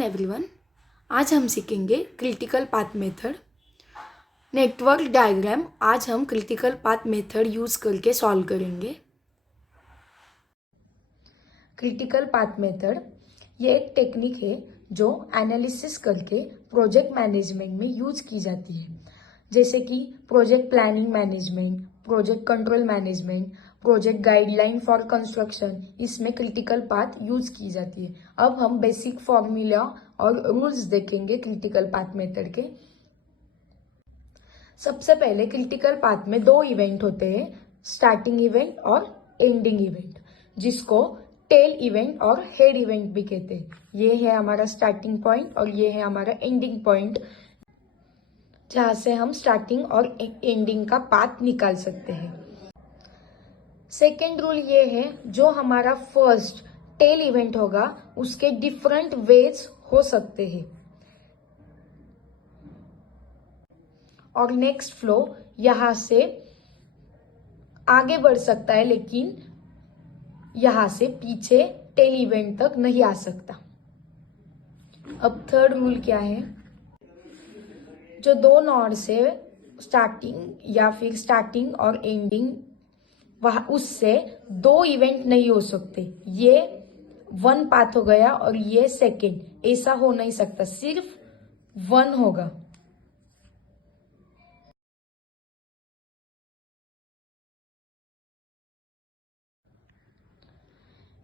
Afternoon everyone. आज हम सीखेंगे critical path method. Network diagram आज हम क्रिटिकल पाथ मेथड यूज़ करके सॉल्व करेंगे। क्रिटिकल पाथ मेथड ये एक टेक्निक है जो एनालिसिस करके प्रोजेक्ट मैनेजमेंट में यूज की जाती है, जैसे कि project planning management, project control management, project guideline for construction. इसमें क्रिटिकल पाथ यूज की जाती है। अब हम बेसिक फॉर्मूला और रूल्स देखेंगे क्रिटिकल पाथ मेथड के। सबसे पहले क्रिटिकल पाथ में दो इवेंट होते हैं, स्टार्टिंग इवेंट और एंडिंग इवेंट, जिसको टेल इवेंट और हेड इवेंट भी कहते हैं। ये है हमारा स्टार्टिंग पॉइंट और ये है हमारा एंडिंग पॉइंट, जहां से हम स्टार्टिंग और एंडिंग का पाथ निकाल सकते हैं। सेकेंड रूल ये है, जो हमारा फर्स्ट टेल इवेंट होगा उसके डिफरेंट वेज हो सकते हैं और नेक्स्ट फ्लो यहां से आगे बढ़ सकता है, लेकिन यहां से पीछे टेल इवेंट तक नहीं आ सकता। अब थर्ड रूल क्या है, जो दो नोड से स्टार्टिंग या फिर स्टार्टिंग और एंडिंग, वहां उससे दो इवेंट नहीं हो सकते। ये वन पाथ हो गया और ये सेकेंड, ऐसा हो नहीं सकता, सिर्फ वन होगा।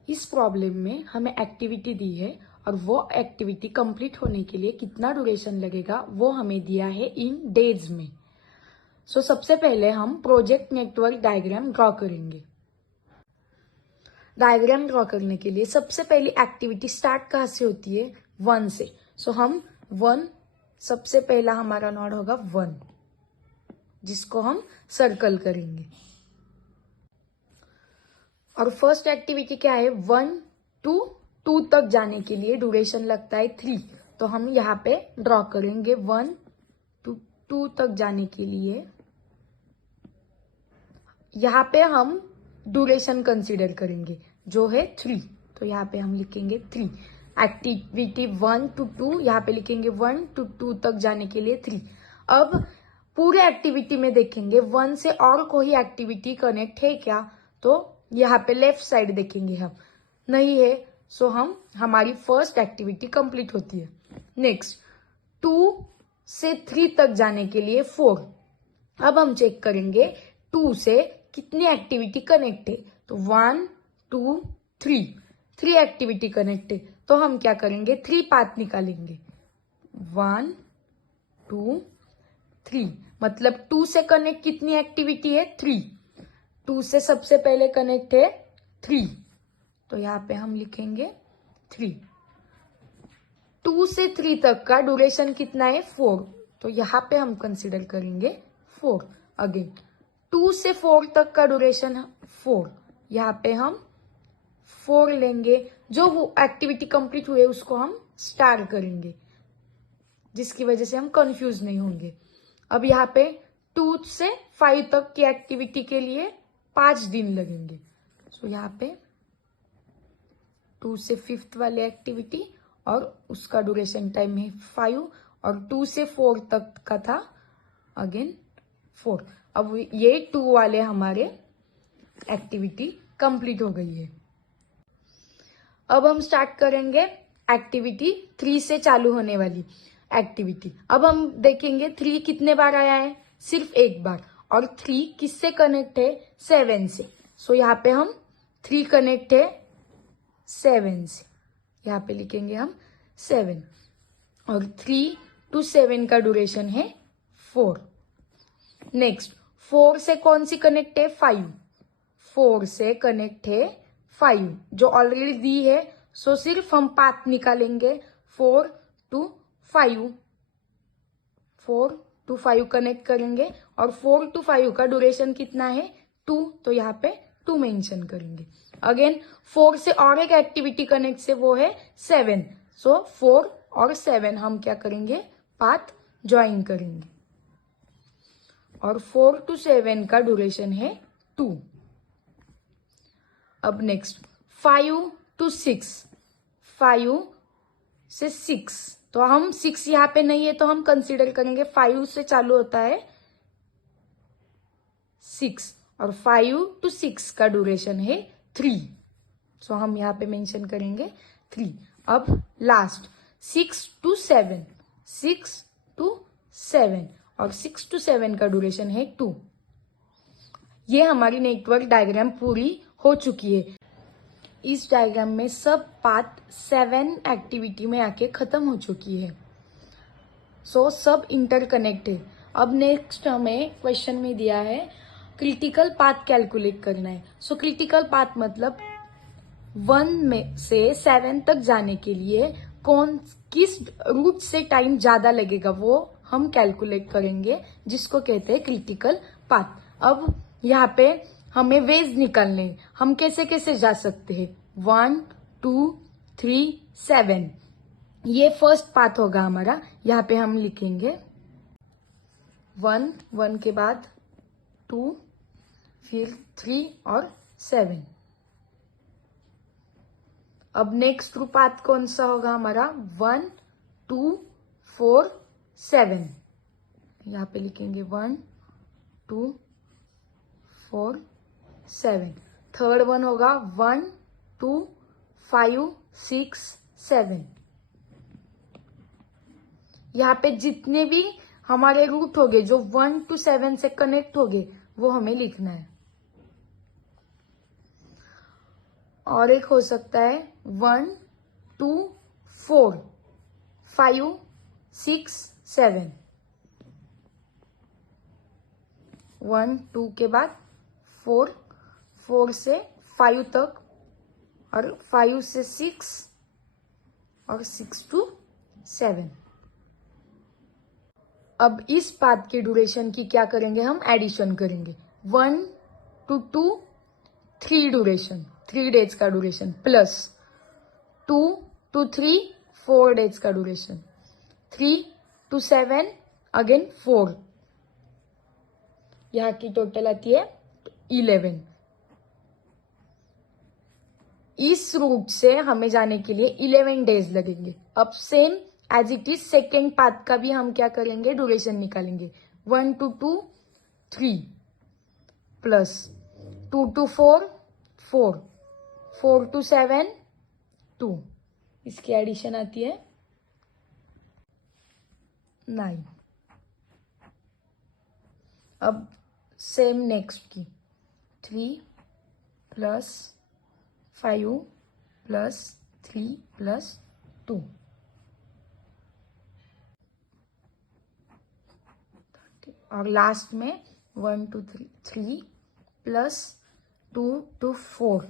इस प्रॉब्लम में हमें एक्टिविटी दी है और वो एक्टिविटी कंप्लीट होने के लिए कितना ड्यूरेशन लगेगा वो हमें दिया है इन डेज में। सो सबसे पहले हम प्रोजेक्ट नेटवर्क डायग्राम ड्रॉ करेंगे। डायग्राम ड्रॉ करने के लिए सबसे पहली एक्टिविटी स्टार्ट कहाँ से होती है, वन से। सो हम वन, सबसे पहला हमारा नोड होगा वन, जिसको हम सर्कल करेंगे। और फर्स्ट एक्टिविटी क्या है, वन टू टू तक जाने के लिए ड्यूरेशन लगता है 3, तो हम यहाँ पे ड्रॉ करेंगे 1 टू 2 तक जाने के लिए। यहाँ पे हम ड्यूरेशन कंसीडर करेंगे जो है 3, तो यहाँ पे हम लिखेंगे 3। एक्टिविटी 1 टू 2, यहाँ पे लिखेंगे 1 टू 2 तक जाने के लिए 3। अब पूरे एक्टिविटी में देखेंगे 1 से और कोई एक्टिविटी कनेक्ट है क्या, तो यहाँ पे लेफ्ट साइड देखेंगे हम, नहीं है, सो हमारी फर्स्ट एक्टिविटी कंप्लीट होती है। नेक्स्ट 2 से 3 तक जाने के लिए 4। अब हम चेक करेंगे 2 से कितनी एक्टिविटी कनेक्ट है, तो 1 2 3 एक्टिविटी कनेक्ट है, तो हम क्या करेंगे 3 पाथ निकालेंगे। 1 2 3, मतलब 2 से कनेक्ट कितनी एक्टिविटी है, 3। 2 से सबसे पहले कनेक्ट है 3, तो यहाँ पे हम लिखेंगे 3। 2 से 3 तक का ड्यूरेशन कितना है, 4, तो यहाँ पे हम कंसिडर करेंगे 4। अगेन 2 से 4 तक का ड्यूरेशन 4, यहाँ पे हम 4 लेंगे। जो एक्टिविटी कंप्लीट हुई है उसको हम स्टार करेंगे, जिसकी वजह से हम कंफ्यूज नहीं होंगे। अब यहाँ पे 2 से 5 तक की एक्टिविटी के लिए 5 दिन लगेंगे, सो यहाँ पे 2 से 5th वाली एक्टिविटी और उसका ड्यूरेशन टाइम है 5, और 2 से 4 तक का था अगेन 4। अब ये 2 वाले हमारे एक्टिविटी कंप्लीट हो गई है। अब हम स्टार्ट करेंगे एक्टिविटी 3 से चालू होने वाली एक्टिविटी। अब हम देखेंगे 3 कितने बार आया है, सिर्फ एक बार, और 3 किससे कनेक्ट है, 7 से। सो यहाँ पे हम 3 कनेक्ट है 7 से, यहाँ पे लिखेंगे हम 7, और 3 to 7 का ड्यूरेशन है 4। नेक्स्ट 4 से कौन सी कनेक्ट है, 5। 4 से कनेक्ट है 5, जो ऑलरेडी दी है, सो सिर्फ हम पाथ निकालेंगे 4 to 5। 4 to 5 कनेक्ट करेंगे, और 4 to 5 का ड्यूरेशन कितना है, 2, तो यहाँ पे 2 मेंशन करेंगे। अगेन 4 से और एक एक्टिविटी कनेक्ट से, वो है 7, सो 4 और 7 हम क्या करेंगे, पाथ ज्वाइन करेंगे, और 4 to 7 का ड्यूरेशन है 2। अब नेक्स्ट 5 to 6, 5 से 6, तो हम 6 यहाँ पे नहीं है तो हम कंसीडर करेंगे 5 से चालू होता है 6 और 5 to 6 का ड्यूरेशन है 3, सो हम यहाँ पे मेंशन करेंगे 3। अब लास्ट 6 to 7, 6 to 7 और 6 to 7 का ड्यूरेशन है 2। ये हमारी नेटवर्क डायग्राम पूरी हो चुकी है। इस डायग्राम में सब पाथ 7 एक्टिविटी में आके खत्म हो चुकी है, सो सब इंटरकनेक्ट है। अब नेक्स्ट हमें क्वेश्चन में दिया है क्रिटिकल पाथ कैलकुलेट करना है। सो क्रिटिकल पाथ मतलब 1 में से 7 तक जाने के लिए किस रूट से टाइम ज्यादा लगेगा वो हम कैलकुलेट करेंगे, जिसको कहते हैं क्रिटिकल पाथ। अब यहाँ पे हमें वेज निकालने, हम कैसे कैसे जा सकते हैं, 1 2 3 7, ये फर्स्ट पाथ होगा हमारा। यहाँ पे हम लिखेंगे 1 के बाद 2 फिर 3 और 7। अब नेक्स्ट पाथ कौन सा होगा हमारा, 1 2 4 7, यहाँ पे लिखेंगे 1 2 4 7। थर्ड वन होगा 1 2 5 6 7। यहाँ पे जितने भी हमारे रूट होंगे जो 1 to 7 से कनेक्ट होंगे वो हमें लिखना है। और एक हो सकता है 1 2 4 5 6 7, 1 2 के बाद 4 से 5 तक और 5 से 6 और 6 to 7। अब इस पाथ के ड्यूरेशन की क्या करेंगे, हम एडिशन करेंगे। 1 to 2 3 ड्यूरेशन, 3 डेज का ड्यूरेशन, प्लस 2 to 3 4 डेज का ड्यूरेशन, 3 to 7 अगेन 4, यहाँ की टोटल आती है 11। इस रूट से हमें जाने के लिए 11 डेज लगेंगे। अब same as it is second path का भी हम क्या करेंगे, ड्यूरेशन निकालेंगे। 1 to 2 3 प्लस 2 to 4 4, 4 to 7 2, इसकी एडिशन आती है 9। अब सेम नेक्स्ट की 3 प्लस 5 प्लस 3 प्लस 2, और लास्ट में 1 to 3 plus 2 to 4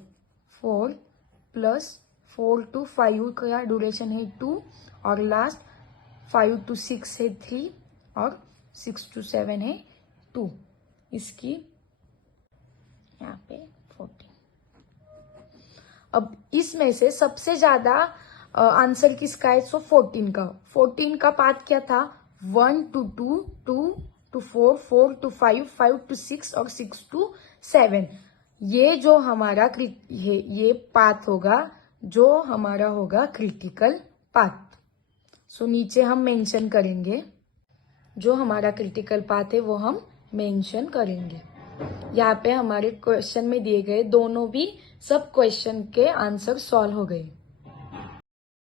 4 plus 4 to 5 का ड्यूरेशन है 2, और लास्ट 5 to 6 है 3 और 6 to 7 है 2, इसकी यहाँ पे 14। अब इसमें से सबसे ज्यादा आंसर किसका है, सो 14 का पाथ क्या था, 1 to 2 2 to 4 4 to 5 5 to 6 और 6 to 7। ये जो हमारा ये पाथ होगा जो हमारा होगा क्रिटिकल पाथ। सो नीचे हम मेंशन करेंगे जो हमारा क्रिटिकल पाथ है वो हम मेंशन करेंगे। यहाँ पे हमारे क्वेश्चन में दिए गए दोनों भी सब क्वेश्चन के आंसर सॉल्व हो गए।